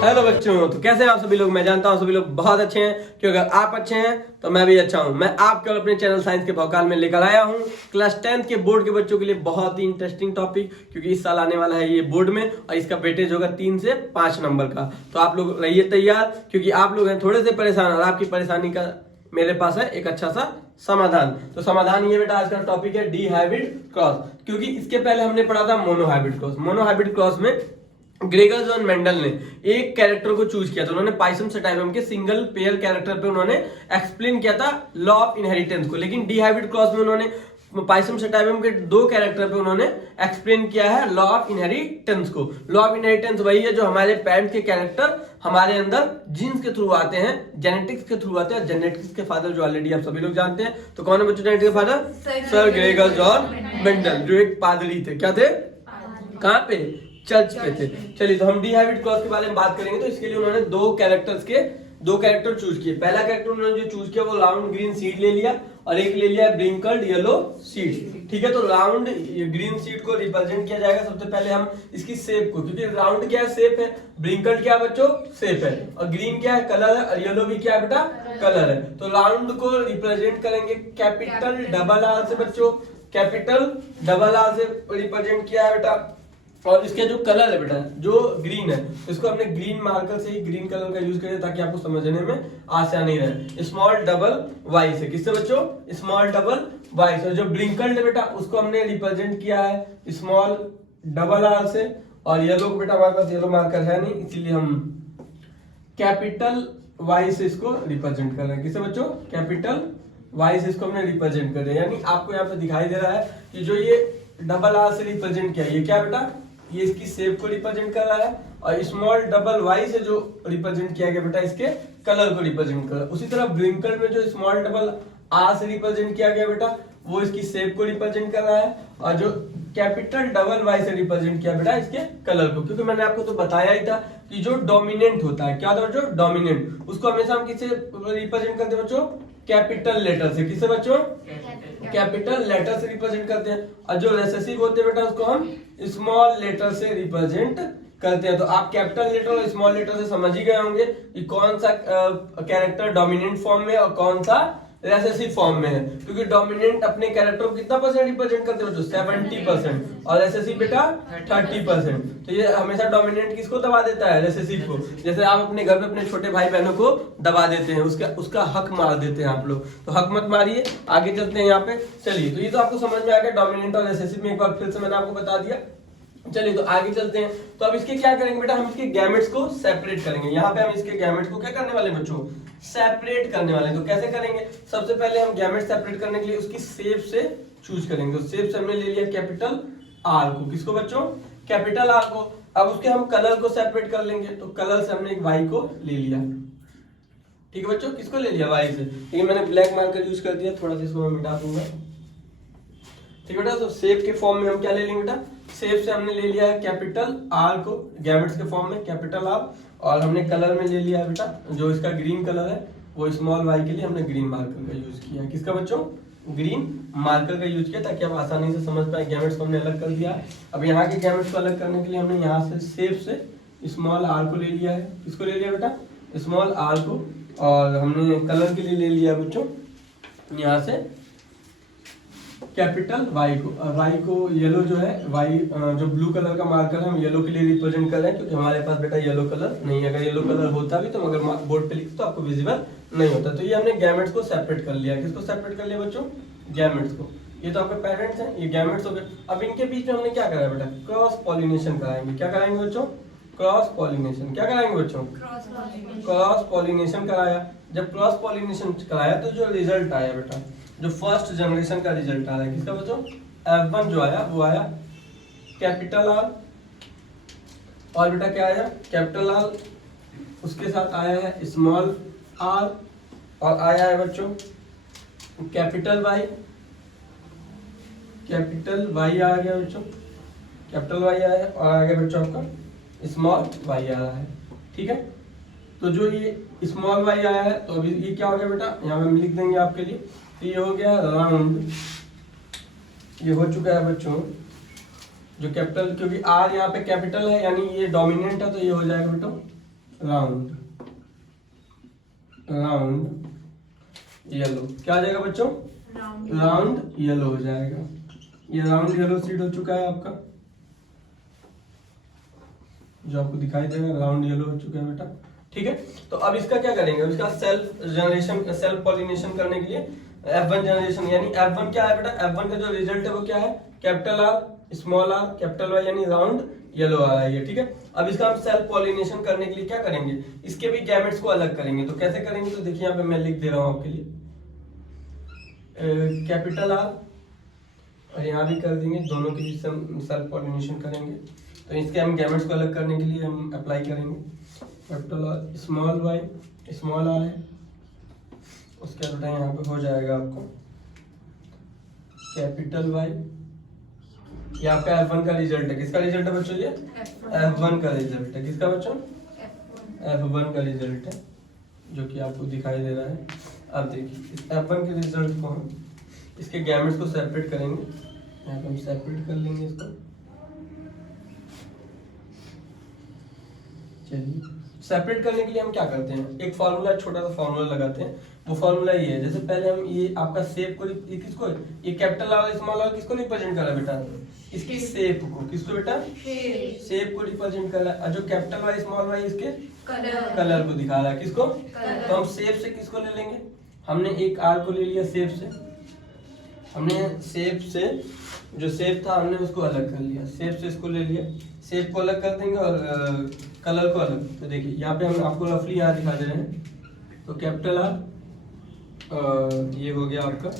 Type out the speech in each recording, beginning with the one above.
Hello बच्चों, तो कैसे हैं आप सभी लोग। मैं जानता हूं सभी लोग बहुत अच्छे हैं, क्योंकि अगर आप अच्छे हैं तो मैं भी अच्छा हूं। मैं आपके अपने चैनल साइंस के भौकाल में लेकर आया हूं क्लास 10th के बोर्ड के बच्चों के लिए बहुत ही इंटरेस्टिंग टॉपिक, क्योंकि इस साल आने वाला है ये बोर्ड में और इसका वेटेज होगा 3 से 5 नंबर का। तो आप लोग रहिए तैयार, क्योंकि आप लोग हैं थोड़े से परेशान और आपकी परेशानी का मेरे पास है एक अच्छा सा समाधान। तो समाधान ये बेटा आज का टॉपिक है डी हाइब्रिड क्रॉस, क्योंकि इसके पहले हमने पढ़ा था mono hybrid cross. Mono hybrid cross में ग्रेगर जॉन मेंडल ने एक कैरेक्टर को चूज किया था। उन्होंने पाइसम सेटाइवम के सिंगल पेयर कैरेक्टर पे उन्होंने एक्सप्लेन किया था लॉ ऑफ इनहेरिटेंस को, लेकिन डी हाइब्रिड क्रॉस में उन्होंने पाइसम सेटाइवम के 2 कैरेक्टर पे उन्होंने एक्सप्लेन किया है लॉ ऑफ इनहेरिटेंस को। लॉ ऑफ इनहेरिटेंस वही है जो हमारे पेरेंट्स के कैरेक्टर हमारे अंदर जीन्स के थ्रू आते हैं, जेनेटिक्स के थ्रू आते हैं। जेनेटिक्स के फादर जो ऑलरेडी आप सभी लोग जानते हैं, तो कौन है बच्चों जेनेटिक्स के father? Sir Gregor John Mendel, जो एक पादरी थे। क्या थे? कहाँ पे? चर्च पे थे। चलिए, तो हम डी हाइब्रिड क्रॉस के बारे में बात करेंगे। तो इसके लिए उन्होंने 2 कैरेक्टर चूज किए। पहला कैरेक्टर उन्होंने जो चूज किया वो राउंड ग्रीन सीड ले लिया और एक ले लिया ब्रिंकल्ड येलो सीड। ठीक है, तो राउंड ग्रीन सीड को रिप्रेजेंट किया जाएगा सबसे पहले हम इसकी शेप को, क्योंकि राउंड क्या है? शेप है। ब्रिंकल्ड क्या है बच्चों? शेप है। और ग्रीन क्या है? कलर है। और येलो भी क्या है बेटा? कलर है। तो राउंड को रिप्रेजेंट करेंगे कैपिटल डबल आर से बच्चों, कैपिटल डबल आर से रिप्रेजेंट किया है बेटा। और इसके जो कलर है बेटा, जो ग्रीन है, इसको हमने ग्रीन मार्कर से ही ग्रीन कलर का यूज करें ताकि आपको समझने में आसानी रहे। स्मॉल डबल वाई से, किससे बच्चों? स्मॉल डबल वाई से। जो ब्लिंकल्ड है बेटा उसको हमने रिप्रेजेंट किया है स्मॉल डबल आर से। और येलो बेटा हमारे पास येलो मार्कर है नहीं, इसीलिए हम कैपिटल वाई से इसको रिप्रेजेंट कर रहे हैं। किससे बच्चों? कैपिटल वाई से इसको हमने रिप्रेजेंट कर रहे हैं। यानी आपको यहाँ पे दिखाई दे रहा है कि जो ये डबल आर से रिप्रेजेंट किया, ये क्या बेटा? ये इसकी शेप को रिप्रेजेंट कर रहा है। और स्मॉल डबल वाई से जो रिप्रेजेंट किया गया बेटा इसके कलर को रिप्रेजेंट कर रहा है। उसी तरह ब्लिंकल में जो स्मॉल डबल आर से रिप्रेजेंट किया गया बेटा वो इसकी शेप को रिप्रेजेंट कर रहा है। और जो कैपिटल डबल वाई से रिप्रेजेंट किया बेटा इसके कलर को, क्योंकि मैंने आपको तो बताया ही था कि जो डोमिनेंट होता है, क्या होता है जो डोमिनेंट, उसको हमेशा हम किससे रिप्रेजेंट करते हैं बच्चों? कैपिटल लेटर से। किससे बच्चों? कैपिटल लेटर से रिप्रेजेंट करते हैं। और जो रिसेसिव होते हैं बेटा उसको हम स्मॉल लेटर से रिप्रेजेंट करते हैं। तो आप कैपिटल लेटर और स्मॉल लेटर से समझ ही गए होंगे कि कौन सा कैरेक्टर डोमिनेंट फॉर्म में और कौन सा रेसेसिव फॉर्म में है। क्योंकि डोमिनेंट अपने कैरेक्टर को कितना परसेंट रिप्रेजेंट करते हैं बच्चों? 70%। और रेसेसिव बेटा 30%। तो ये हमेशा डोमिनेंट किसको दबा देता है? रेसेसिव को। जैसे आप अपने घर में अपने छोटे भाई बहनों को दबा देते हैं, उसका हक मार देते हैं आप लोग। तो हक मत मारिए, आगे चलते हैं यहाँ पे। चलिए, तो ये तो आपको समझ में आ गया डोमिनेंट और रेसेसिव में, एक बार फिर से मैंने आपको बता दिया। चलिए, तो आगे चलते हैं। तो अब इसके क्या करेंगे बेटा? हम इसके गैमेट्स को सेपरेट करेंगे। यहाँ पे हम इसके गैमेट्स को क्या करने वाले बच्चों? सेपरेट करने वाले। तो कैसे करेंगे? सबसे पहले हम गैमेट सेपरेट करने के लिए उसकी शेप से चूज करेंगे। तो शेप से हमने ले लिया कैपिटल आर को। किसको बच्चों? कैपिटल आर को। अब उसके हम कलर को सेपरेट कर लेंगे। तो कलर से हमने एक वाई को ले लिया। ठीक है बच्चों, किसको ले लिया? वाई से। लेकिन मैंने ब्लैक मार्कर यूज कर दिया, थोड़ा सा इसको मैं मिटा दूंगा। ठीक है बेटा, तो शेप के फॉर्म में हम क्या ले लेंगे बेटा? शेप से हमने ले लिया है कैपिटल आर को गैमेट्स के फॉर्म में, कैपिटल आर। और हमने कलर में ले लिया है बेटा जो इसका ग्रीन कलर है, वो स्मॉल वाई के लिए हमने ग्रीन मार्कर का यूज किया। किसका बच्चों? ग्रीन मार्कर का यूज किया, ताकि आप आसानी से समझ पाए। गैमेट्स को हमने अलग कर दिया। अब यहाँ के गैमेट्स को अलग करने के लिए हमने यहाँ से शेप से स्मॉल आर को ले लिया है। किसको ले लिया बेटा? स्मॉल आर को। और हमने कलर के लिए ले लिया बच्चों यहाँ से कैपिटल वाई को। वाई को येलो जो है, वाई जो ब्लू कलर का मार्कर है हम येलो के लिए रिप्रेजेंट कर रहे हैं, क्योंकि हमारे पास बेटा येलो कलर नहीं है। अगर येलो कलर होता भी तो मगर बोर्ड पे लिखते तो आपको विजिबल नहीं होता। तो ये हमने गैमेट्स को सेपरेट कर लिया। किसको सेपरेट कर लिया बच्चों? गैमेट्स को। ये तो आपके पेरेंट्स हैं, ये गैमेट्स हो गए। अब इनके बीच में हमने क्या कराया बेटा? क्रॉस पॉलिनेशन कराएंगे। क्या कराएंगे बच्चों? Cross pollination. क्या कराएंगे बच्चों? क्रॉस पॉलिनेशन कराया। जब क्रॉस पॉलिनेशन कराया तो जो रिजल्ट आया बेटा, जो फर्स्ट जनरेशन का रिजल्ट आ रहा है, किसका बच्चों? F1 जो आया वो आया कैपिटल आर। और बेटा क्या आया? Capital are. उसके साथ आया है स्मॉल आर। और आया है बच्चों कैपिटल वाई। कैपिटल वाई आ गया बच्चों, कैपिटल वाई आया। और आ गया बच्चों आपका स्मॉल वाई आ रहा है। ठीक है, तो जो ये स्मॉल वाई आया है, तो अभी ये क्या हो गया बेटा? यहाँ पे हम लिख देंगे आपके लिए। तो ये हो गया राउंड, ये हो चुका है बच्चों जो कैपिटल, क्योंकि आर यहाँ पे कैपिटल है यानी ये डोमिनेंट है, तो ये हो जाएगा बेटा राउंड, राउंड येलो। क्या आ जाएगा बच्चों? राउंड येलो हो जाएगा। ये राउंड येलो सीड हो चुका है आपका, जो आपको दिखाई देगा राउंड येलो हो चुका है बेटा। ठीक है, तो अब इसका क्या करेंगे? इसका सेल्फ जनरेशन, सेल्फ पॉलिनेशन करने के लिए F1 जनरेशन, यानी F1 क्या है बेटा? F1 का जो रिजल्ट है वो क्या है? Capital R, small r, capital Y, यानी राउंड येलो आ रहा है ये। ठीक है, अब इसका हम सेल्फ पॉलिनेशन करने के लिए क्या करेंगे? इसके भी गैमेट्स को अलग करेंगे। तो कैसे करेंगे? तो देखिए यहाँ पे मैं लिख दे रहा हूँ आपके लिए, कैपिटल आर और यहाँ भी कर देंगे, दोनों के बीच सेल्फ पॉलिनेशन करेंगे। तो इसके हम गैमेट्स को अलग करने के लिए हम अप्लाई करेंगे capital R, small y, small r है, उसके बेटा यहाँ पे हो जाएगा आपको कैपिटल वाई। ये आपका F1 का रिजल्ट है। किसका रिजल्ट है बच्चों? ये F1 का रिजल्ट है। किसका बच्चों? F1 का रिजल्ट है, जो कि आपको दिखाई दे रहा है। अब देखिए इस F1 के रिजल्ट को हम इसके गैमेट्स को सेपरेट करेंगे। यहाँ पे हम सेपरेट कर लेंगे इसको। चलिए, सेपरेट करने के लिए हम क्या करते हैं? एक फार्मूला, छोटा सा फार्मूला लगाते हैं। वो फार्मूला ये है, जैसे पहले हम ये आपका शेप को, ये किसको, ये कैपिटल आर स्मॉल आर किसको रिप्रेजेंट कर रहा है बेटा? इसकी शेप को। किसको बेटा? शेप को रिप्रेजेंट कर रहा है। और जो कैपिटल वाई स्मॉल वाई इसके कलर को दिखा रहा है। किसको? तो हम शेप से किसको ले लेंगे? हमने एक आर को ले लिया शेप से, हमने शेप से जो शेप था हमने उसको अलग कर लिया, शेप से इसको ले लिया, शेप को अलग कर देंगे और कलर को अलग। तो देखिए यहाँ पे हम आपको रफली यहाँ दिखा दे रहे हैं। तो कैपिटल आर ये हो गया आपका,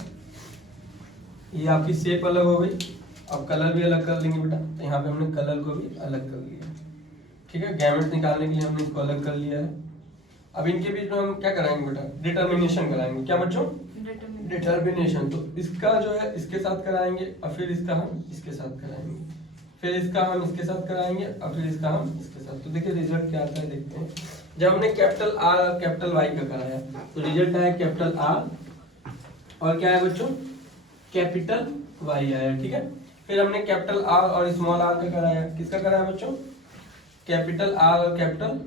ये आपकी शेप अलग हो गई। अब कलर भी अलग कर लेंगे बेटा। तो यहाँ पे हमने कलर को भी अलग कर लिया। ठीक है, गैमेट्स निकालने के लिए हमने इसको अलग कर लिया है। अब इनके बीच में हम क्या कराएंगे बेटा? डिटर्मिनेशन कराएंगे। क्या बच्चों? डिटर्मिनेशन। तो इसका जो है इसके साथ कराएंगे और फिर इसका हम इसके साथ कराएंगे, फिर इसका हम इसके साथ कराएंगे और फिर इसका हम इसके साथ। तो देखिए रिजल्ट क्या आता है, देखते हैं। जब हमने कैपिटल आर और कैपिटल वाई का कराया तो रिजल्ट आया कैपिटल आर और क्या है बच्चों? कैपिटल वाई आया। ठीक है, फिर हमने कैपिटल आर और स्मॉल आर का कराया। किसका कराया बच्चों? कैपिटल आर और कैपिटल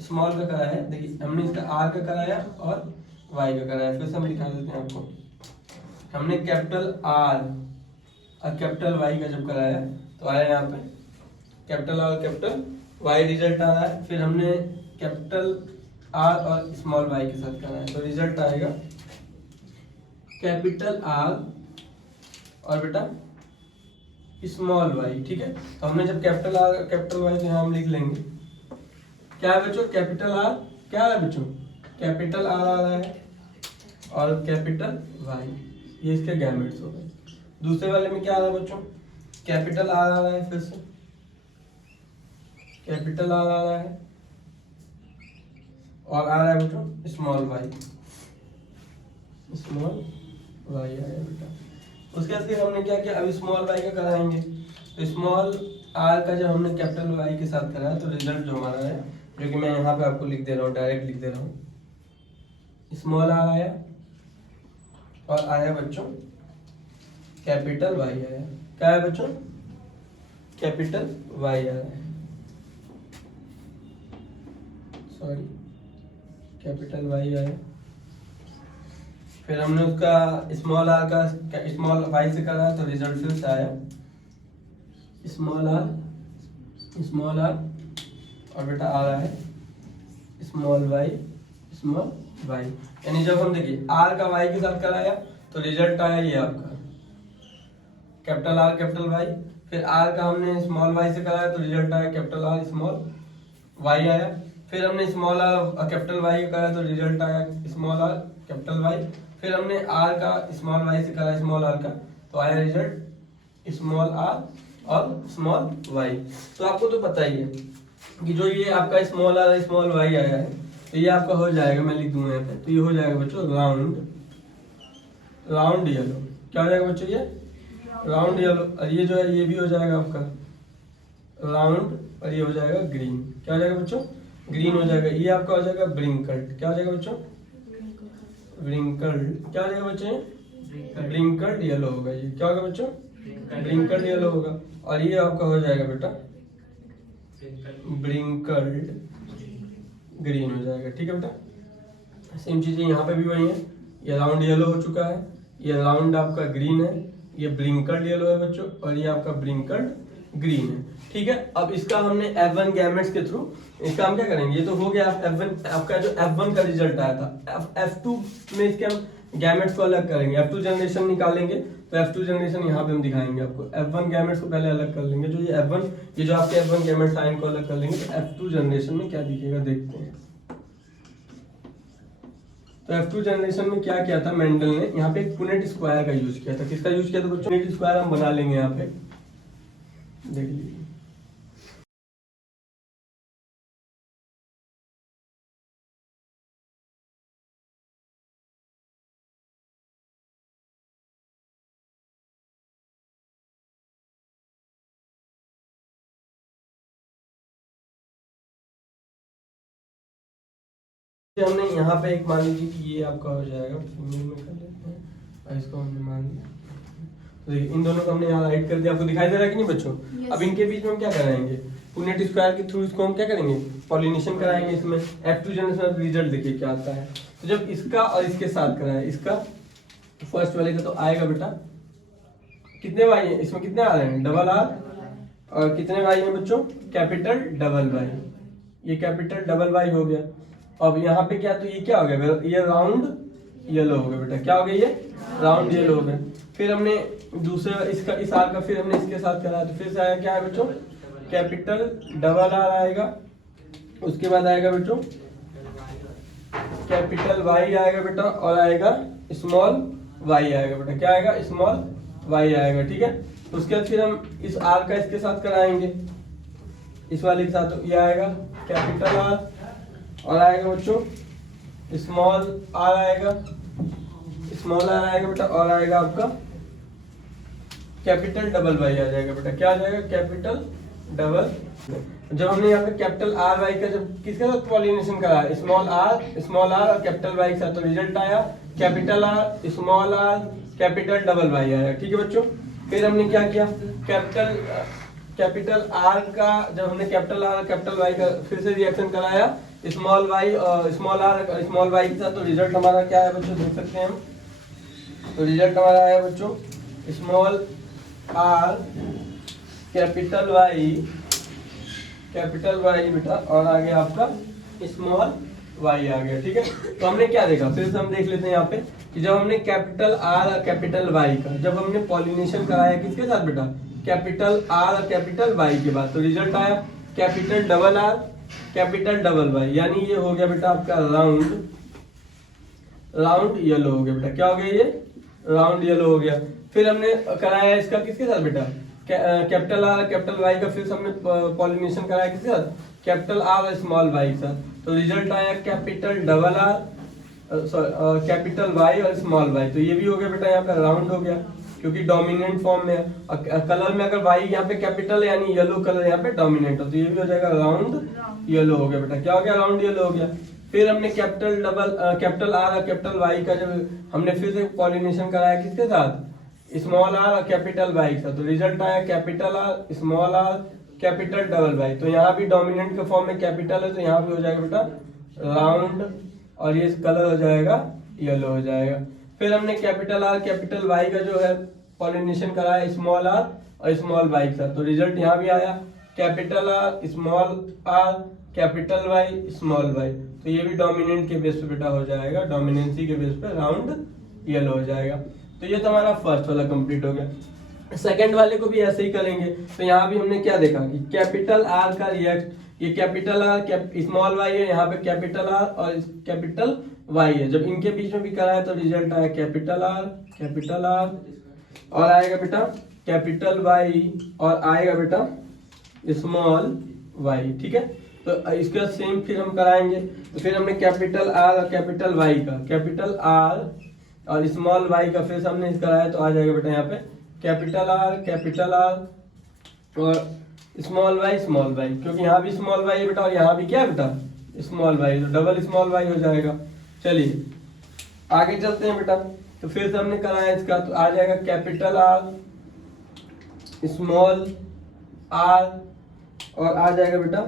स्मॉल का कराया है। देखिए हमने इसका आर का कराया और वाई का कराया। फिर से हम दिखा देते हैं आपको। हमने कैपिटल आर और कैपिटल वाई का जब कराया तो आया यहाँ पे कैपिटल आर और कैपिटल वाई रिजल्ट आ रहा है। फिर हमने कैपिटल आर और स्मॉल वाई के साथ कराया तो रिजल्ट आएगा कैपिटल आर और बेटा स्मॉल वाई। ठीक है, तो हमने जब कैपिटल आर और कैपिटल वाई तो यहाँ हम लिख लेंगे। क्या है बच्चों? कैपिटल आर क्या है बच्चों? कैपिटल आर आ रहा है और कैपिटल वाई, ये इसके गैमेट्स हो गए। दूसरे वाले में क्या आ रहा है बच्चों? कैपिटल आर आ रहा है, फिर से कैपिटल आर आ रहा है और आ रहा है बच्चों स्मॉल वाई, स्मॉल वाई आया बेटा। उसके बाद फिर हमने क्या किया? अब स्मॉल वाई का कराएंगे। तो स्मॉल आर का जब हमने कैपिटल वाई के साथ कराया तो रिजल्ट जो हमारा है, जो कि मैं यहाँ पे आपको लिख दे रहा हूँ, डायरेक्ट लिख दे रहा हूँ, स्मॉल आर आया और आया बच्चों कैपिटल वाई आया। क्या है बच्चों? कैपिटल वाई आया है, सॉरी कैपिटल वाई आया। फिर हमने उसका स्मॉल आर का स्मॉल वाई से करा तो रिजल्ट फिर से आया स्मॉल आर और बेटा आ रहा है स्मॉल वाई, स्मॉल वाई। यानी जब हम देखिए आर का वाई के साथ कराया तो रिजल्ट आया ये आपका कैपिटल आर कैपिटल वाई। फिर आर का हमने स्मॉल वाई से कराया तो रिजल्ट आया कैपिटल आर स्मॉल वाई आया। फिर हमने स्मॉल आर कैपिटल वाई का कराया तो रिजल्ट आया स्मॉल आर कैपिटल वाई। फिर हमने आर का स्मॉल वाई से कराया स्मॉल आर का तो आया रिजल्ट स्मॉल आर और स्मॉल वाई। तो आपको तो पता ही है कि जो ये आपका स्मॉल आर स्मॉल वाई आया है तो ये आपका हो जाएगा, मैं लिख दूंगा यहाँ पे, तो ये हो जाएगा बच्चों राउंड येलो। क्या हो जाएगा बच्चों? ये राउंड येलो। और ये जो है ये भी हो जाएगा आपका राउंड और ये हो जाएगा ग्रीन। क्या हो जाएगा बच्चों? ग्रीन हो जाएगा। ये आपका हो जाएगा ब्रिंकल्ड। क्या हो जाएगा बच्चों? ब्रिंकल्ड। क्या हो जाएगा बच्चों? ब्रिंकल्ड येलो होगा ये। क्या होगा बच्चों? ब्रिंकल्ड येलो होगा। और ये आपका हो जाएगा बेटा ब्रिंकल्ड ग्रीन हो जाएगा। ठीक है बेटा, सेम चीजें यहाँ पे भी वही है। ये राउंड येलो हो चुका है, ये राउंड आपका ग्रीन है, ये ब्रिंकल्ड येलो है बच्चों, और ये आपका ब्रिंकल्ड ग्रीन है। ठीक है, अब इसका हमने F1 गैमेट्स के थ्रू इसका हम क्या करेंगे, ये तो हो गया F1 आपका जो F1 का रिजल्ट आया था। F2 में इसके हम गैमेट्स को अलग करेंगे, F2 जनरेशन निकालेंगे, तो F2 जनरेशन यहाँ पे हम दिखाएंगे आपको। F1 गैमेट्स को पहले अलग कर लेंगे, जो ये F1 ये जो आपके F1 गैमेट्स आए इनको अलग कर लेंगे, तो F2 जनरेशन में क्या दिखेगा देखते हैं। तो F2 जनरेशन में क्या किया था मेंडल ने, यहाँ पे पुनेट स्क्वायर का यूज किया था। किसका यूज किया था बच्चों, पुनेट स्क्वायर हम बना लेंगे यहाँ पे, देख लीजिए। हमने यहाँ पे एक मान लीजिए कि ये आपका हो जाएगा, फीमेल में कर लेते हैं और इसको हमने मान लिया। तो देखिए इन दोनों को हमने यहाँ राइट कर दिया, आपको दिखाई दे रहा है कि नहीं बच्चों। अब इनके बीच में हम क्या कराएंगे, पुनेट स्क्वायर के थ्रू इसको हम क्या करेंगे, पॉलिनेशन कराएंगे। इसमें F2 जनरेशन रिजल्ट देखिए क्या आता है। तो जब इसका और इसके साथ कराए, इसका फर्स्ट वाले का तो आएगा बेटा कितने वाई है, इसमें कितने आ रहे हैं डबल आर, और कितने वाई है बच्चों कैपिटल डबल वाई, ये कैपिटल डबल वाई हो गया। अब यहाँ पे क्या, तो ये क्या हो गया, ये राउंड येलो हो गया बेटा, क्या हो गया ये राउंड येलो हो गया। फिर हमने दूसरे इसका इस आर का फिर हमने इसके साथ कराया, तो फिर से आया क्या है बच्चों कैपिटल डबल आर आएगा, उसके बाद आएगा बच्चों कैपिटल वाई आएगा बेटा, और आएगा स्मॉल वाई आएगा बेटा, क्या आएगा स्मॉल वाई आएगा। ठीक है, उसके बाद फिर हम इस आर का इसके साथ कराएंगे, इस वाले के साथ, तो ये आएगा कैपिटल आर, और आएगा बच्चों स्मॉल आर आएगा, स्मॉल आर आएगा बेटा, और आएगा आपका कैपिटल डबल वाई आ जाएगा बेटा, क्या आ जाएगा कैपिटल डबल। जब हमने यहाँ पे कैपिटल आर वाई का जब किसके साथ पॉलिनेशन करा, स्मॉल आर और कैपिटल वाई के साथ, तो रिजल्ट आया capital R small r capital double Y आया। ठीक है बच्चों, फिर हमने क्या किया, कैपिटल आर का जब हमने कैपिटल आर कैपिटल वाई का फिर से रिएक्शन कराया स्मॉल वाई और स्मॉल आर स्मॉल वाई के साथ, तो रिजल्ट हमारा क्या है बच्चों देख सकते हैं हम। तो रिजल्ट हमारा आया बच्चों स्मॉल आर कैपिटल वाई बेटा, और आगे आपका स्मॉल वाई आ गया। ठीक है, तो हमने क्या देखा, फिर से हम देख लेते हैं यहाँ पे कि जब हमने कैपिटल आर और कैपिटल वाई का जब हमने पॉलिनेशन कराया किसके साथ बेटा, कैपिटल आर और कैपिटल वाई के बाद, तो रिजल्ट आया capital double are capital double Y, यानी ये हो गया बेटा आपका राउंड येलो हो गया बेटा, क्या हो गया ये राउंड येलो हो गया। फिर हमने कराया इसका किसके साथ बेटा, कैपिटल आर कैपिटल वाई का फिर से हमने पॉलिनेशन कराया किसके साथ, कैपिटल आर और स्मॉल वाई के साथ, तो रिजल्ट आया capital double are capital Y और स्मॉल वाई, तो ये भी हो गया बेटा यहाँ पे राउंड हो गया क्योंकि डोमिनेंट फॉर्म में है। कलर में अगर वाई यहाँ पे कैपिटल यानी येलो कलर यहाँ पे डोमिनेंट हो, तो ये भी हो जाएगा राउंड येलो हो गया बेटा, क्या हो गया राउंड येलो हो गया। फिर हमने कैपिटल आर और कैपिटल वाई का जब हमने फिर से पॉलिनेशन कराया किसके साथ, स्मॉल आर और कैपिटल वाई के साथ, तो रिजल्ट आया capital R small r capital double Y, तो यहाँ भी डोमिनेंट के फॉर्म में कैपिटल है, तो यहाँ भी हो जाएगा बेटा राउंड, और ये कलर हो जाएगा येलो हो जाएगा। फिर हमने कैपिटल आर कैपिटल वाई का जो है पॉलिनेशन कराया स्मॉल आर और स्मॉल वाई के साथ, तो रिजल्ट यहाँ भी आया capital R small r capital Y small y, तो ये भी डोमिनेंट के बेस पे बेटा हो जाएगा, डोमिनेंसी के बेस पे राउंड येलो हो जाएगा। तो ये तो हमारा फर्स्ट वाला कंप्लीट हो गया। सेकंड वाले को भी ऐसे ही करेंगे, तो यहाँ भी हमने क्या देखा कि कैपिटल आर का रिएक्ट, ये कैपिटल आर स्मॉल वाई है, यहाँ पे कैपिटल आर और कैपिटल वाई है, जब इनके बीच में भी कराया तो रिजल्ट आया कैपिटल आर और आएगा बेटा कैपिटल वाई और आएगा बेटा स्मॉल वाई। ठीक है, तो इसका सेम फिर हम कराएंगे, तो फिर हमने कैपिटल आर और कैपिटल वाई का कैपिटल आर और स्मॉल वाई का फिर से हमने कराया, तो आ जाएगा बेटा यहाँ पे कैपिटल आर और स्मॉल वाई, क्योंकि यहाँ भी स्मॉल वाई है बेटा और यहाँ भी क्या है बेटा स्मॉल वाई, तो डबल स्मॉल वाई हो जाएगा। चलिए आगे चलते हैं बेटा, तो फिर से हमने कराया इसका, तो आ जाएगा कैपिटल आर स्मॉल आर और आ जाएगा बेटा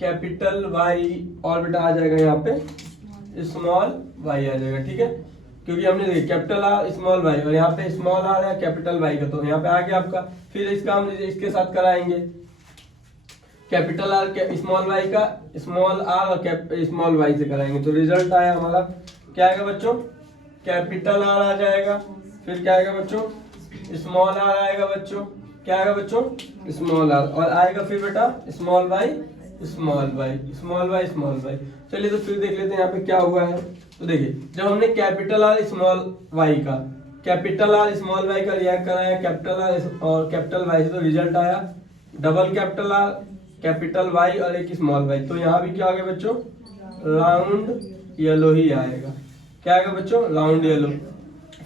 कैपिटल वाई और बेटा आ जाएगा यहाँ पे स्मॉल वाई आ जाएगा। ठीक है, क्योंकि हमने देखिए कैपिटल आर स्मॉल वाई और यहाँ पे स्मॉल आर है कैपिटल वाई का, तो यहाँ पे आ गया आपका। फिर इसका हम इसके साथ कराएंगे कैपिटल आर स्मॉल वाई का स्मॉल आर और स्मॉल वाई से कराएंगे, तो रिजल्ट आया हमारा क्या आएगा बच्चों, कैपिटल आर आ जाएगा। फिर क्या आएगा बच्चों, स्मॉल आर आएगा बच्चों, क्या आएगा बच्चों, स्मॉल आर और आएगा फिर बेटा small y small y small y small y. चलिए तो फिर देख लेते हैं यहाँ पे क्या हुआ है। तो देखिए जब हमने कैपिटल आर स्मॉल वाई का कैपिटल आर स्मॉल वाई का रिएक्ट कराया कैपिटल आर और कैपिटल वाई से, तो रिजल्ट आया double capital R capital Y और एक स्मॉल वाई। तो यहाँ भी क्या आ गया बच्चों, राउंड येलो ही आएगा। क्या आएगा बच्चों, राउंड येलो।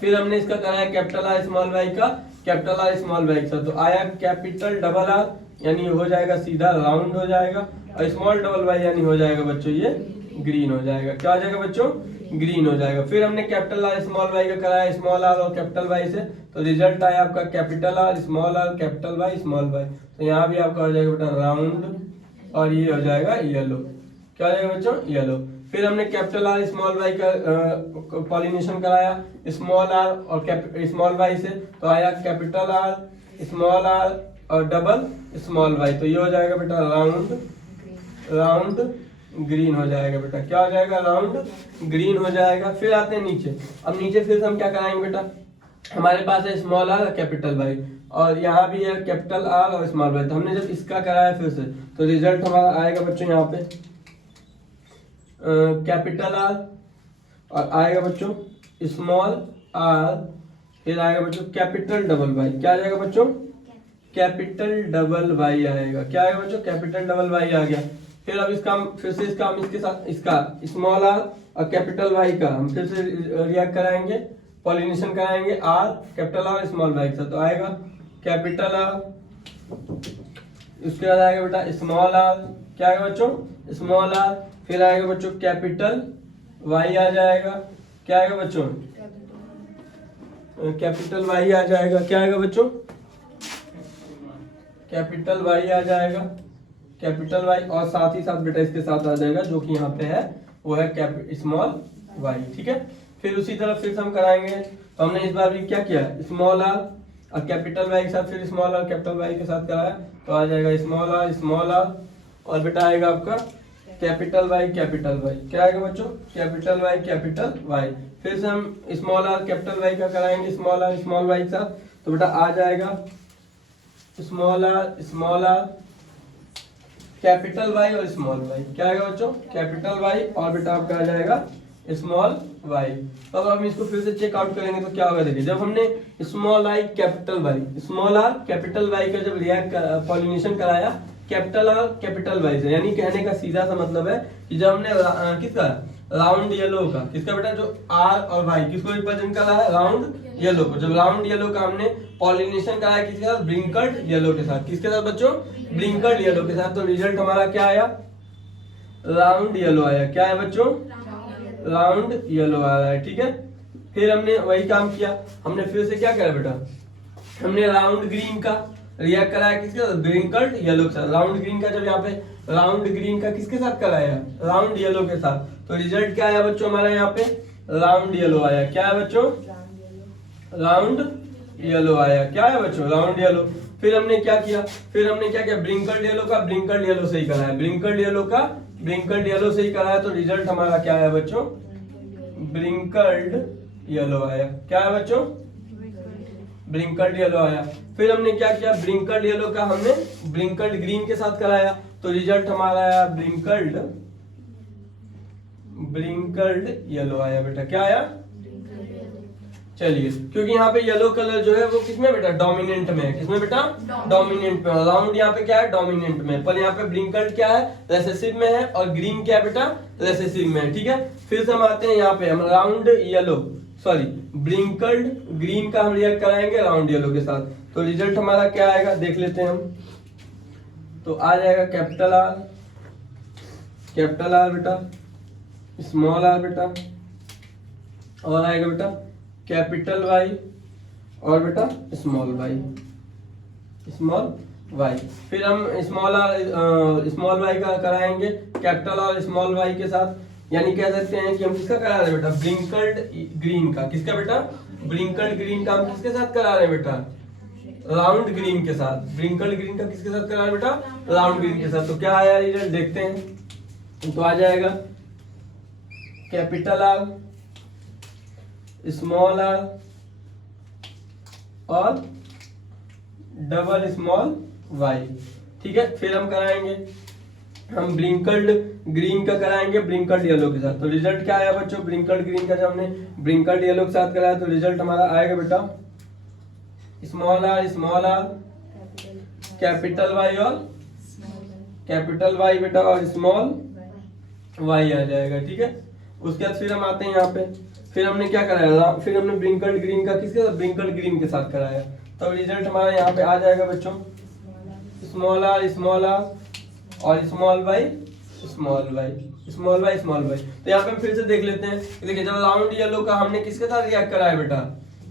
फिर हमने इसका कराया कैपिटल आर स्मॉल वाई का कैपिटल आर स्मॉल वाई का, तो आया कैपिटल डबल आर यानी हो जाएगा सीधा राउंड हो जाएगा, और स्मॉल डबल वाई यानी हो जाएगा बच्चों ये ग्रीन हो जाएगा। क्या हो जाएगा बच्चों, ग्रीन हो जाएगा। फिर हमने कैपिटल आर स्मॉल वाई का कराया स्मॉल आर और कैपिटल वाई से, तो रिजल्ट आया आपका capital R small r capital Y small y. तो यहाँ भी आपका हो जाएगा बेटा राउंड और ये हो जाएगा येलो। क्या हो जाएगा बच्चों, येलो। फिर हमने कैपिटल आर स्मॉल वाई का पॉलिनेशन कराया स्मॉल आर और स्मॉल वाई से, तो आया कैपिटल आर स्मॉल आर और डबल स्मॉल वाई, तो ये हो जाएगा बेटा राउंड राउंड ग्रीन हो जाएगा बेटा। क्या हो जाएगा, राउंड ग्रीन हो जाएगा। फिर आते हैं नीचे। अब नीचे फिर से हम क्या कराएंगे बेटा, हमारे पास है स्मॉल आर कैपिटल वाई और यहाँ भी है कैपिटल आर और स्मॉल वाई। तो हमने जब इसका कराया फिर से, तो रिजल्ट हमारा आएगा बच्चों यहाँ पे कैपिटल आर और आएगा बच्चों स्मॉल आर, फिर आएगा बच्चों कैपिटल डबल वाई। क्या आ जाएगा बच्चों, कैपिटल डबल वाई आएगा। क्या आएगा बच्चों, कैपिटल डबल वाई आ गया। फिर अब इसका फिर से इसका हम इसके साथ इसका स्मॉल आर और कैपिटल वाई का हम फिर से रिएक्ट कराएंगे पॉलिनेशन कराएंगे R capital R small y के साथ, तो आएगा कैपिटल आर, उसके बाद आएगा बेटा स्मॉल आर। क्या आएगा बच्चों, स्मॉल आर। फिर आएगा बच्चों कैपिटल वाई आ जाएगा। क्या आएगा बच्चों, कैपिटल वाई आ जाएगा। क्या आएगा बच्चों, कैपिटल वाई आ जाएगा कैपिटल वाई और साथ ही साथ बेटा इसके साथ आ जाएगा जो कि यहाँ पे है वो है स्मॉल वाई। ठीक है, फिर उसी तरह फिर हम कराएंगे। तो हमने इस बार भी क्या किया, स्मॉल आर और कैपिटल वाई के साथ फिर स्मॉल आर कैपिटल वाई के साथ कराया, तो आ जाएगा स्मॉल आर और बेटा आएगा आपका कैपिटल वाई कैपिटल वाई। क्या आएगा बच्चों, कैपिटल वाई कैपिटल वाई। फिर से हम स्मॉल आर कैपिटल वाई का कराएंगे स्मॉल आर स्मॉल वाई के साथ, तो बेटा आ जाएगा स्मॉल आर कैपिटल वाई और स्मॉल वाई। क्या आएगा बच्चों, कैपिटल वाई और बेटा आपका आ जाएगा स्मॉल वाई। तो अब हम इसको फिर से चेकआउट करेंगे तो क्या होगा, देखिए जब हमने small I capital Y small r capital Y का जब रिएक्ट पॉलिनेशन कराया कैपिटल आर कैपिटल वाई से, यानी कहने का सीधा सा मतलब है कि जब हमने किसका राउंड येलो का किसका बेटा जो आर और वाई किसको रिप्रेजेंट कर रहा है, राउंड येलो को। जब राउंड येलो का हमने पॉलिनेशन कराया किसके साथ, ब्रिंकल्ड येलो के साथ। किसके साथ बच्चों, ब्रिंकल्ड येलो के साथ। तो रिजल्ट हमारा क्या आया, राउंड येलो आया। क्या है बच्चों, राउंड येलो आ रहा है। ठीक है, फिर हमने वही काम किया, हमने फिर से क्या करा बेटा, हमने राउंड ग्रीन का रिएक्ट कराया किसके साथ, ब्रिंकल्ड येलो के साथ। राउंड ग्रीन का जब यहाँ पे राउंड ग्रीन का किसके साथ कराया, राउंड येलो के साथ, तो रिजल्ट क्या आया बच्चों हमारा यहाँ पे राउंड येलो आया। क्या है बच्चों, राउंड येलो आया। क्या है बच्चों, राउंड येलो। फिर हमने क्या किया, ब्रिंकल्ड येलो का ब्रिंकल्ड येलो से ही कराया, ब्रिंकल्ड येलो का ब्रिंकल्ड येलो से ही कराया, तो रिजल्ट हमारा क्या आया बच्चों, ब्रिंकल्ड येलो आया। क्या है बच्चों, ब्रिंकल्ड येलो आया। फिर हमने क्या किया, ब्रिंकल्ड येलो का हमने ब्रिंकल्ड ग्रीन के साथ कराया, तो रिजल्ट हमारा आया ब्रिंकल्ड येलो आया बेटा। क्या आया, चलिए क्योंकि यहाँ पे येलो कलर जो है वो किसमें बेटा, डोमिनेंट में है। किसमें बेटा, डोमिनेंट में। राउंड यहाँ पे क्या है, डोमिनेंट में, पर यहाँ पे ब्रिंकल्ड क्या है, रिसेसिव में है, और ग्रीन क्या है बेटा, रिसेसिव में है। ठीक है, फिर से हम आते हैं यहाँ पे, हम राउंड येलो ब्रिंकल्ड ग्रीन का हम रिएक्ट कराएंगे राउंड येलो के साथ, तो रिजल्ट हमारा क्या आएगा देख लेते हैं हम। तो आ जाएगा कैपिटल आर बेटा, स्मॉल आर बेटा, और आएगा बेटा कैपिटल वाई और बेटा स्मॉल वाई। Small Y. फिर हम स्मॉल वाई का कराएंगे कैपिटल और स्मॉल वाई के साथ, यानी कह सकते हैं कि हम किसका करा रहे हैं बेटा, ब्रिंकल्ड ग्रीन का। किसका बेटा, ब्रिंकल्ड ग्रीन का हम किसके साथ करा रहे हैं बेटा, राउंड ग्रीन के साथ। ब्रिंकल्ड ग्रीन का किसके साथ करा रहे हैं बेटा, राउंड ग्रीन के साथ। तो क्या आया रिजल्ट देखते हैं। तो आ जाएगा कैपिटल आर, स्मॉल आर और डबल स्मॉल वाई। ठीक है, फिर हम कराएंगे, हम ब्रिंकल्ड ग्रीन का कराएंगे ब्रिंकल्ड येलो के साथ। तो रिजल्ट क्या आया बच्चों, ब्रिंकल्ड ग्रीन का जब हमने ब्रिंकल्ड येलो के साथ कराया तो रिजल्ट हमारा आएगा बेटा स्मॉल आर कैपिटल वाई और कैपिटल वाई बेटा और स्मॉल वाई आ जाएगा। ठीक है, उसके बाद फिर हम आते हैं यहाँ पे, फिर हमने क्या कराया, फिर हमने ब्रिंकल्ड ग्रीन का किसके साथ, ब्रिंकल्ड ग्रीन के साथ कराया। तो रिजल्ट हमारा यहाँ पे आ जाएगा बच्चों स्मॉल आर और स्मॉल वाई। तो यहाँ पे हम फिर से देख लेते हैं, देखिए जब राउंड येलो का हमने किसके साथ रिएक्ट कराया बेटा,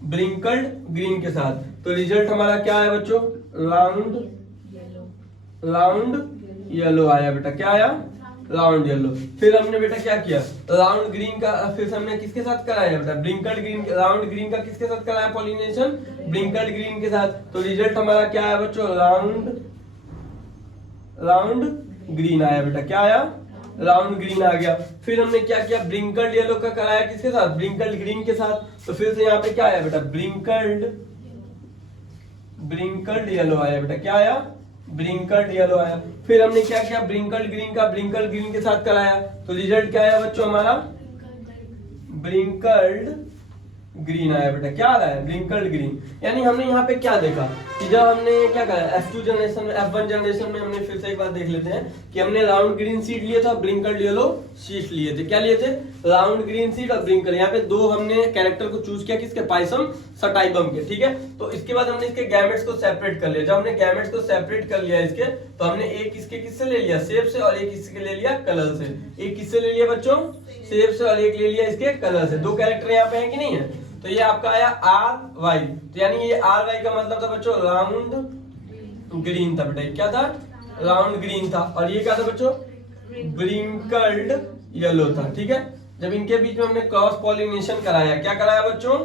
ब्रिंकल्ड ग्रीन के साथ। तो रिजल्ट हमारा क्या है बच्चों, राउंड येलो आया बेटा। क्या आया, राउंड येलो। फिर हमने बेटा क्या किया, राउंड ग्रीन का फिर हमने किसके साथ कराया बेटा, ब्रिंकल्ड ग्रीन। राउंड ग्रीन का किसके साथ कराया पॉलिनेशन, ब्रिंकल्ड ग्रीन के साथ। तो रिजल्ट हमारा क्या है बच्चों, राउंड ग्रीन आया बेटा। क्या आया, राउंड ग्रीन आ गया। फिर हमने क्या किया, ब्रिंकल्ड येलो का कराया किसके साथ, ब्रिंकल्ड ग्रीन के साथ। तो फिर से यहाँ पे क्या आया बेटा, ब्रिंकल्ड येलो आया बेटा। क्या आया, ब्रिंकल्ड येलो आया। फिर हमने क्या किया, ब्रिंकल्ड ग्रीन के साथ कराया। तो रिजल्ट क्या आया बच्चों हमारा, ब्रिंकल्ड ग्रीन आया बेटा। क्या आ रहा है, ब्रिंकल्ड ग्रीन। यानी हमने यहाँ पे क्या देखा कि जब हमने क्या करा F2 जनरेशन में, F1 जनरेशन में हमने फिर से एक बार देख लेते हैं कि हमने राउंड ग्रीन सीड लिए था, ब्रिंकल्ड येलो सीड लिए थे। क्या लिए थे, राउंड ग्रीन सीड और ब्रिंकल। यहाँ पे दो हमने कैरेक्टर को चूज किया किसके, पाइसम सटाइबम के। ठीक है, तो इसके बाद हमने इसके गैमेट्स को सेपरेट कर लिया। जब हमने गैमेट्स को सेपरेट कर लिया इसके, तो हमने एक इसके किससे ले लिया, शेप से, और एक इसके ले लिया कलर से। एक किससे ले लिया बच्चों, शेप से, और एक ले लिया इसके कलर से। दो कैरेक्टर यहाँ पे है कि नहीं है। तो ये आपका आया आर वाई। तो यानी ये आर वाई का मतलब था बच्चों राउंड ग्रीन था बेटा। क्या था, राउंड ग्रीन था। और ये क्या था बच्चों, ब्रिंकल्ड येलो था। ठीक है, जब इनके बीच में हमने क्रॉस पॉलिनेशन कराया, क्या कराया बच्चों,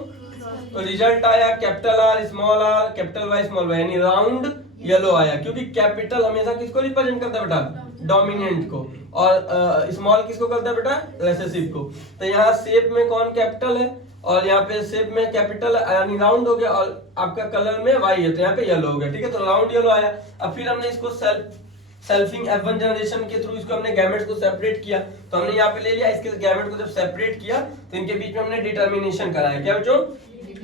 तो रिजल्ट आया capital R capital Y small y, यानी राउंड येलो आया। क्योंकि कैपिटल हमेशा किसको रिप्रेजेंट करता है बेटा, डोमिनेंट को, और स्मॉल किसको करता है बेटा, रिसेसिव को। तो यहाँ शेप में कौन कैपिटल है, और यहाँ पे शेप में कैपिटल यानी राउंड हो गया, और आपका कलर में वाई है तो यहाँ पे येलो हो गया। ठीक है, तो राउंड येलो आया। अब फिर हमने इसको सेल्फिंग F1 जनरेशन के थ्रू इसको हमने गैमेट्स को सेपरेट किया। तो हमने यहाँ पे ले लिया इसके गैमेट को, जब सेपरेट किया तो इनके बीच में हमने डिटर्मिनेशन कराया। क्या बच्चों,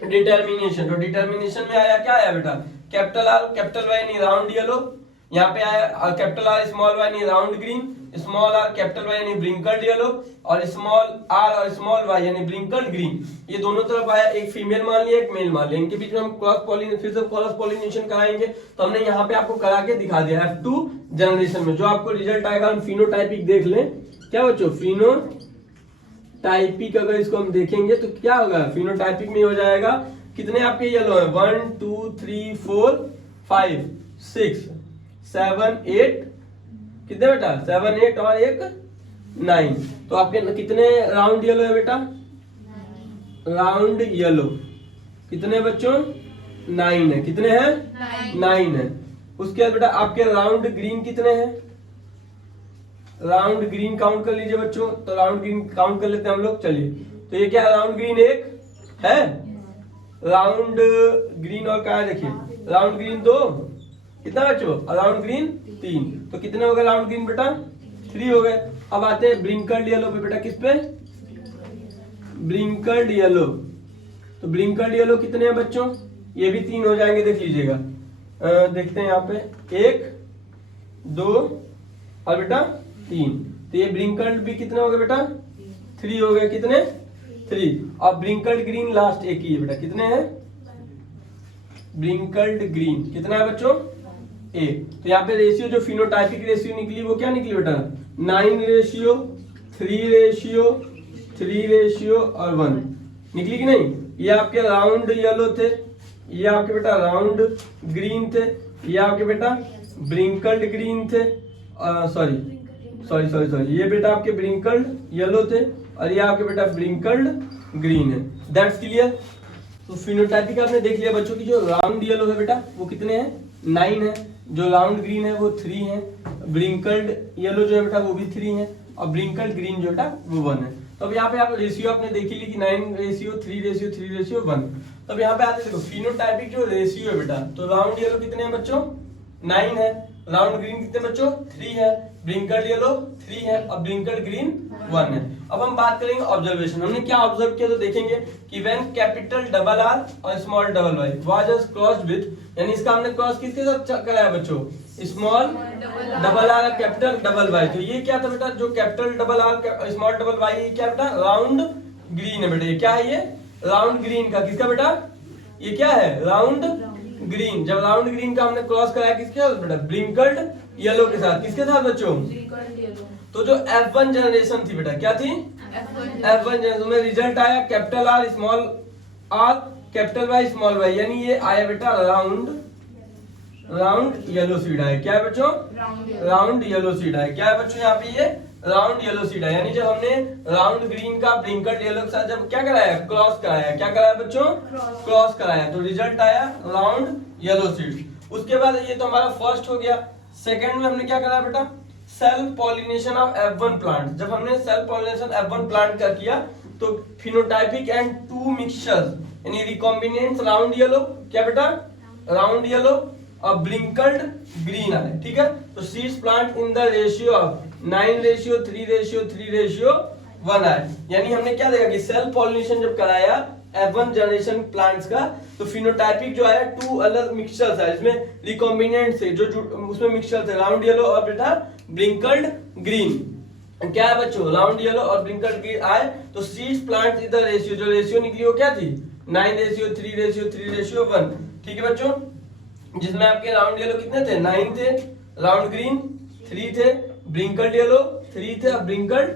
डिटर्मिनेशन। तो डिटर्मिनेशन में आया, क्या आया बेटा, कैपिटल आर कैपिटल वाई यानी राउंड येलो। यहाँ पे आया कैपिटल आर स्मॉल वाई यानी round green, small r capital Y यानी ब्रिंकल्ड येलो, और स्मॉल आर और स्मॉल वाई यानी ब्रिंकल्ड ग्रीन। ये दोनों तरफ आया, एक फीमेल मान लिया, एक मेल मान लिया। इनके बीच में हम क्रॉस पॉलिनेशन कराएंगे। तो हमने यहाँ पे आपको करा के दिखा दिया F2 जनरेशन में। जो आपको रिजल्ट आएगा, हम फिनोटाइपिक देख लें। क्या बच्चों, फिनोटाइपिक अगर इसको हम देखेंगे तो क्या होगा, फिनोटाइपिक में हो जाएगा कितने आपके येलो है, 1 2 3 4 5 6 7 8, कितने बेटा, 7 8 और एक 9। तो आपके कितने राउंड येलो है बेटा, राउंड येलो कितने बच्चों, 9 है। कितने हैं, 9 है। उसके बाद बेटा आपके राउंड ग्रीन कितने हैं, राउंड ग्रीन काउंट कर लीजिए बच्चों। तो राउंड ग्रीन काउंट कर लेते हैं हम लोग, चलिए। तो ये क्या है, राउंड ग्रीन एक है, राउंड ग्रीन और क्या है देखिए, राउंड ग्रीन 2, कितना बच्चों, राउंड ग्रीन 3। तो कितने हो गए राउंड ग्रीन बेटा, 3 हो गए। अब आते हैं ब्रिंकल्ड येलो पे बेटा, किस पे, ब्रिंकल्ड येलो। तो ब्रिंकल्ड येलो कितने हैं बच्चों, ये भी 3 हो जाएंगे, देख लीजिएगा। देखते हैं यहाँ पे 1 2 और बेटा 3। तो ये ब्रिंकल्ड भी कितने हो गए बेटा, 3 हो गए। कितने, 3। और ब्रिंकल्ड ग्रीन लास्ट एक ही है बेटा, कितने हैं, ब्रिंकल्ड ग्रीन कितना है बच्चों, 1। तो यहाँ पे रेशियो जो फिनोटाइपिक रेशियो निकली वो क्या निकली बेटा, 9:3:3 और 1 निकली कि नहीं। ये आपके राउंड येलो थे, ये आपके बेटा राउंड ग्रीन थे, ये आपके बेटा ब्रिंकल्ड ग्रीन थे, सॉरी ये बेटा आपके ब्रिंकल्ड येलो थे और ये आपके बेटा ब्रिंकल्ड ग्रीन है। That's clear. तो फिनोटाइपिक आपने देख लिया बच्चों की, जो राउंड येलो है बेटा वो कितने हैं 9 है, जो राउंड ग्रीन है वो 3 है, ब्रिंकल्ड येलो जो है बेटा वो भी 3 है और ब्रिंकल्ड ग्रीन जो बेटा वो 1 है। तो अब यहाँ पे आप रेशियो आपने देखी ली कि 9:3:3:1। तब यहाँ पे आते देखो फिनोटाइपिक जो रेशियो है बेटा, तो राउंड येलो कितने हैं बच्चों 9 है, राउंड ग्रीन कितने बच्चों 3 है, ब्रिंकल्ड येलो 3 है और ब्रिंकल्ड ग्रीन 1 है। अब हम बात करेंगे ऑब्जर्वेशन, हमने क्या ऑब्जर्व किया तो देखेंगे कि व्हेन कैपिटल डबल आर और small double y was crossed with, यानी इसका हमने क्रॉस किसके साथ कराया बच्चों small double are capital double Y. तो ये क्या था बेटा, जो capital double R small double y ये क्या बेटा राउंड ग्रीन है बेटा, ये क्या है ये राउंड ग्रीन का, किसका बेटा ये क्या है राउंड ग्रीन। जब राउंड ग्रीन का हमने क्रॉस कराया किसके साथ बेटा ब्रिंकल्ड येलो के साथ, किसके साथ बच्चों तो जो F1 जनरेशन थी बेटा, क्या थी F1 जनरेशन में रिजल्ट आया capital R small r capital Y small y, यानी ये आया बेटा राउंड येलो सीड आया। क्या है बच्चों राउंड येलो सीड आया। क्या है बच्चों यहाँ पे ये राउंड येलो सीड आया, यानी जब हमने राउंड ग्रीन का ब्रिंकल्ड येलो के साथ जब क्या कराया क्रॉस कराया, क्या कराया बच्चों क्रॉस कराया, तो रिजल्ट आया राउंड येलो सीड। उसके बाद ये तो हमारा फर्स्ट हो गया। सेकंड में हमने क्या कराया बेटा self pollination of F1 plant. जब हमने सेल्फ पॉलिनेशन F1 प्लांट का किया तो फिनोटाइपिक एंड टू मिक्सचर्स यानी रिकॉम्बिनेंट्स राउंड येलो, क्या बेटा राउंड येलो और ब्रिंकल्ड ग्रीन आए, ठीक है। तो seeds plant in the ratio of 9:3:3:1 आए, यानी हमने क्या देखा कि सेल्फ पॉलिनेशन जब कराया F1 जनरेशन प्लांट्स का तो फिनोटाइपिक जो आया टू अलग मिक्सचर्स है, इसमें रिकॉम्बिनेंट से जो उसमें मिक्सचर थे राउंड येलो और बेटा ब्रिंकल्ड ग्रीन। क्या है बच्चों राउंड येलो और ब्रिंकल्ड ग्रीन आए तो seeds plant in the ratio, जो रेशियो निकली वो क्या थी 9:3:3:1, ठीक है बच्चों, जिसमें आपके राउंड येलो कितने थे 9 थे, राउंड ग्रीन 3 थे, ब्रिंकल्ड येलो 3 थे और ब्रिंकल्ड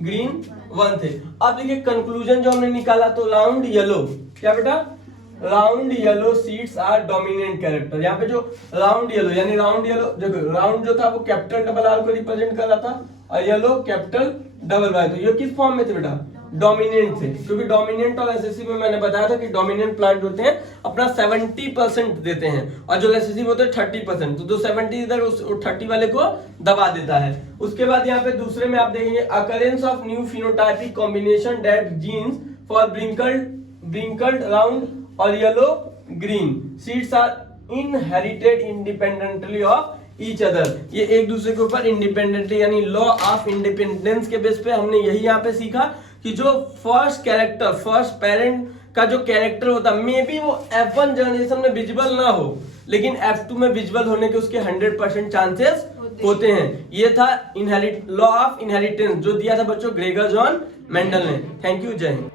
ग्रीन 1 थे। अब देखिए कंक्लूजन जो हमने निकाला तो राउंड येलो, क्या बेटा round yellow seeds are dominant character. यहाँ पे जो राउंड येलो यानी राउंड येलो देखो राउंड जो था वो कैपिटल डबल आर को रिप्रेजेंट कर रहा था और येलो कैपिटल डबल वाई, तो ये किस फॉर्म में थे बेटा डोमिनेंट थे, क्योंकि डोमिनेंट और एसेसिव में मैंने बताया था कि डोमिनेंट प्लांट होते हैं अपना 70% देते हैं और जो एसेसिव होते हैं 30%, तो जो 70 इधर उस 30 वाले को दबा देता है। उसके बाद यहाँ पे दूसरे में आप देखेंगे occurrence of new phenotypic combination that genes for wrinkled round और yellow green seeds are inherited independently of each other. ये एक दूसरे के ऊपर इंडिपेंडेंटली यानी लॉ ऑफ इंडिपेंडेंस के बेस पे हमने यही यहाँ पे सीखा कि जो फर्स्ट पेरेंट का जो कैरेक्टर होता है मे बी वो F1 जनरेशन में विजिबल ना हो लेकिन F2 में विजिबल होने के उसके 100% चांसेस होते हैं। ये था लॉ ऑफ इनहेरिटेंस जो दिया था बच्चों ग्रेगर जॉन मेंडल ने। थैंक यू, जय हिंद।